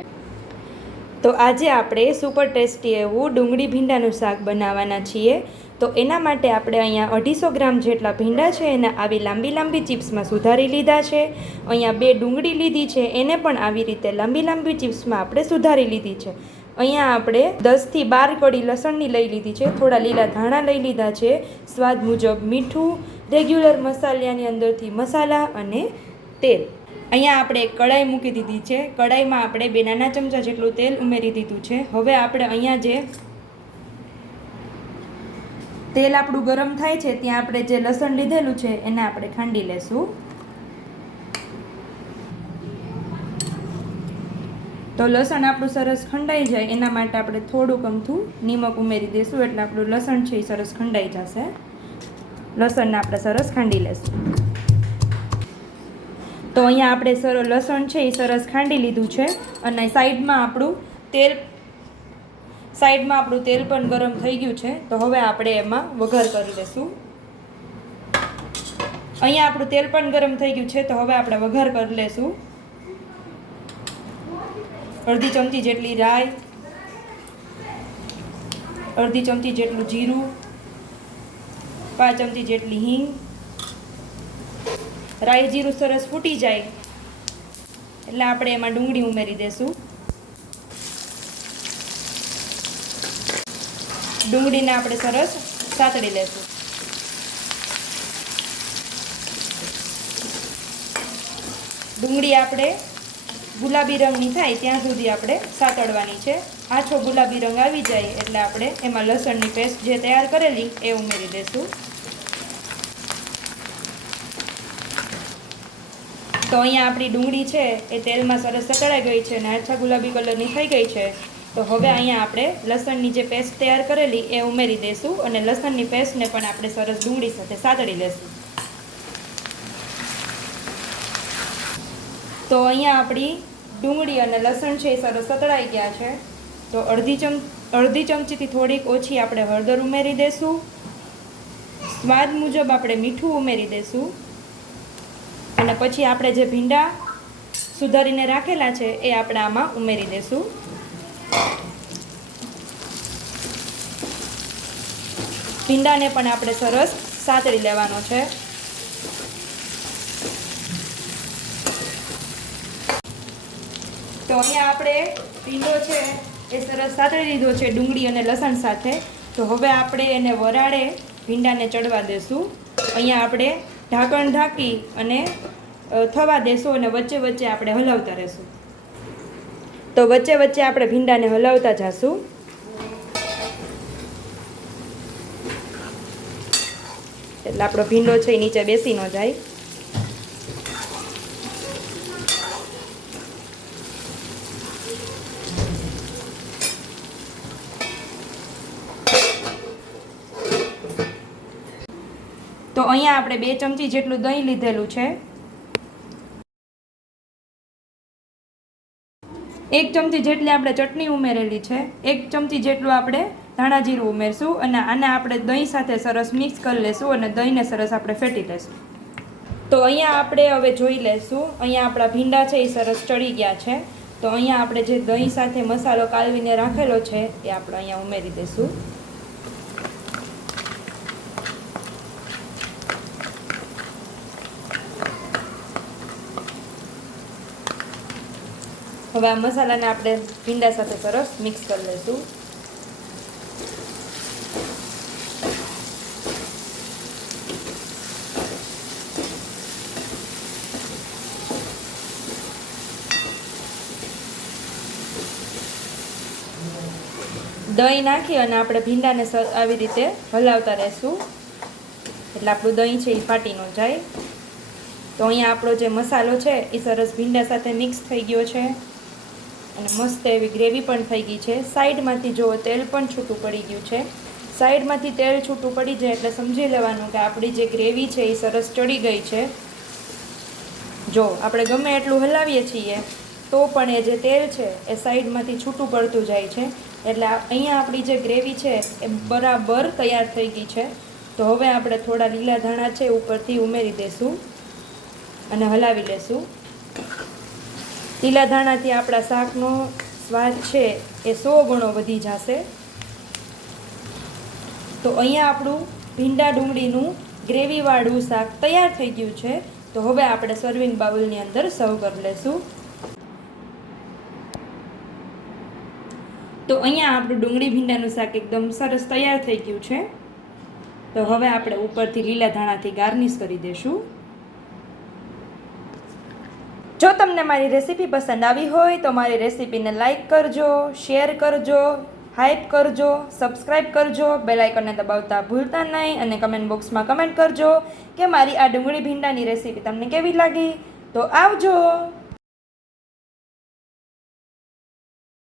જાય। તો આજે આપણે સુપર ટેસ્ટી એવું ડુંગળી ભીંડાનું શાક બનાવવાના છીએ। તો એના માટે આપણે અહીંયા 250 ગ્રામ જેટલા ભીંડા છે એને આવી લાંબી લાંબી ચિપ્સમાં સુધારી લીધા છે। અહીંયા 2 ડુંગળી લીધી છે, એને પણ આવી રીતે લાંબી લાંબી ચિપ્સમાં આપણે સુધારી લીધી છે। અહીંયા આપણે 10 થી 12 કળી લસણની લઈ લીધી છે, થોડા લીલા ધાણા લઈ લીધા છે, સ્વાદ મુજબ મીઠું, રેગ્યુલર મસાલાની અંદરથી મસાલા અને તેલ। અહીંયા આપણે એક કઢાઈ મૂકી દીધી છે, કઢાઈમાં આપણે 2 નાના ચમચા જેટલું તેલ ઉમેરી દીધું છે। હવે આપણે અહીંયા જે તેલ આપણું ગરમ થાય છે ત્યાં આપણે જે લસણ લીધેલું છે એને આપણે ખાંડી લેશું। તો લસણ આપણું સરસ ખંડાઈ જાય એના માટે આપણે થોડુંક અમથું નિમક ઉમેરી દઈશું, એટલે આપણું લસણ છે એ સરસ ખંડાઈ જશે। લસણને આપણે સરસ ખાંડી લેશું। તો અહીંયા આપણે લસણ છે એ સરસ ખાંડી લીધું છે અને સાઈડમાં આપણું તેલ પણ ગરમ થઈ ગયું છે। તો હવે આપણે એમાં વઘાર કરી લઈશું। અહીંયા આપણું તેલ પણ ગરમ થઈ ગયું છે, તો હવે આપણે વઘાર કરી લઈશું। અડધી ચમચી જેટલી રાઈ, અડધી ચમચી જેટલું જીરું, 5 ચમચી જેટલી હિંગ। રાઈ જીરું સરસ ફૂટી જાય એટલે આપણે એમાં ડુંગળી ઉમેરી દઈશું। ડુંગળીને આપણે સરસ સાતળી લેશું। ડુંગળી આપણે ગુલાબી રંગની થાય ત્યાં સુધી આપણે સાતળવાની છે। આછો ગુલાબી રંગ આવી જાય એટલે આપણે એમાં લસણની પેસ્ટ જે તૈયાર કરેલી એ ઉમેરી દઈશું। તો અહીંયા આપણી ડુંગળી છે એ તેલમાં સરસ સતળાઈ ગઈ છે અને આછા ગુલાબી કલરની થઈ ગઈ છે। તો હવે અહીંયા આપણે લસણની જે પેસ્ટ તૈયાર કરેલી એ ઉમેરી દઈશું અને લસણની પેસ્ટને પણ આપણે સરસ ડુંગળી સાથે સાતળી લેશું। તો અહીંયા આપણી ડુંગળી અને લસણ છે એ સરસ સતળાઈ ગયા છે। તો અડધી ચમચીથી થોડીક ઓછી આપણે હળદર ઉમેરી દઈશું। સ્વાદ મુજબ આપણે મીઠું ઉમેરી દઈશું અને પછી આપણે જે ભીંડા સુધારીને રાખેલા છે એ આપણે આમાં ઉમેરી દઈશું। ભીંડાને પણ આપણે સરસ સાતળી લેવાનો છે। તો અહીંયા આપણે ભીંડો છે એ સરસ સાતળી લીધો છે ડુંગળી અને લસણ સાથે। તો હવે આપણે એને વરાળે ભીંડાને ચડવા દેશું। અહીંયા આપણે ઢાંકણ ઢાંકી અને થવા દેશું અને વચ્ચે વચ્ચે આપણે હલાવતા રહેશું। તો વચ્ચે વચ્ચે આપણે ભીંડાને હલાવતા જઈશું। એટલે આપણો ભીંડો છે એ નીચે બેસી ન જાય। તો અહીંયા આપણે 2 ચમચી જેટલું દહીં લીધેલું છે, 1 ચમચી જેટલી આપણે ચટણી ઉમેરેલી છે, 1 ચમચી જેટલું આપણે ધાણા જીરું ઉમેરશું અને આને આપણે દહીં સાથે સરસ મિક્સ કરી લેશું અને દહીંને સરસ આપણે ફેટી લેશું। તો અહીંયા આપણે હવે જોઈ લેશું, અહીંયા આપણા ભીંડા છે એ સરસ ચડી ગયા છે। તો અહીંયા આપણે જે દહીં સાથે મસાલો કાલવીને રાખેલો છે એ આપણે અહીંયા ઉમેરી દઈશું। હવે આ મસાલાને આપણે ભીંડા સાથે સરસ મિક્સ કરી લઈશું। દહીં નાખી અને આપણે ભીંડાને આવી રીતે હલાવતા રહેશું એટલે આપણું દહીં છે એ ફાટી ન જાય। તો અહીંયા આપણો જે મસાલો છે એ સરસ ભીંડા સાથે મિક્સ થઈ ગયો છે અને મસ્ત એવી ગ્રેવી પણ થઈ ગઈ છે। સાઈડમાંથી જો તેલ પણ છૂટું પડી ગયું છે। સાઈડમાંથી તેલ છૂટું પડી જાય એટલે સમજી લેવાનું કે આપણી જે ગ્રેવી છે એ સરસ ચડી ગઈ છે। જો આપણે ગમે એટલું હલાવીએ છીએ તો પણ એ જે તેલ છે એ સાઈડમાંથી છૂટું પડતું જાય છે એટલે અહીંયા આપણી જે ગ્રેવી છે એ બરાબર તૈયાર થઈ ગઈ છે। તો હવે આપણે થોડા લીલા ધાણા છે ઉપરથી ઉમેરી દઈશું અને હલાવી લેશું। લીલા ધાણાથી આપણા શાકનો સ્વાદ છે એ 100 ગણો વધી જશે. તો અહીંયા આપણું ભીંડા ડુંગળીનું ગ્રેવીવાળું શાક તૈયાર થઈ ગયું છે. તો હવે આપણે સર્વિંગ બાઉલની અંદર સર્વ કરી લેશું. તો અહીંયા આપણું ડુંગળી ભીંડાનું શાક એકદમ સરસ તૈયાર થઈ ગયું છે. તો હવે આપણે ઉપરથી લીલા ધાણાથી ગાર્નિશ કરી દઈશું. જો તમને મારી રેસીપી પસંદ આવી હોય તો મારી રેસીપીને લાઈક કરજો, શેર કરજો, હાઈપ કરજો, સબસ્ક્રાઈબ કરજો, બેલ આઇકનને દબાવતા ભૂલતા નહીં અને કમેન્ટ બોક્સમાં કમેન્ટ કરજો કે મારી આ ડુંગળી ભીંડાની રેસીપી તમને કેવી લાગી. તો આવજો.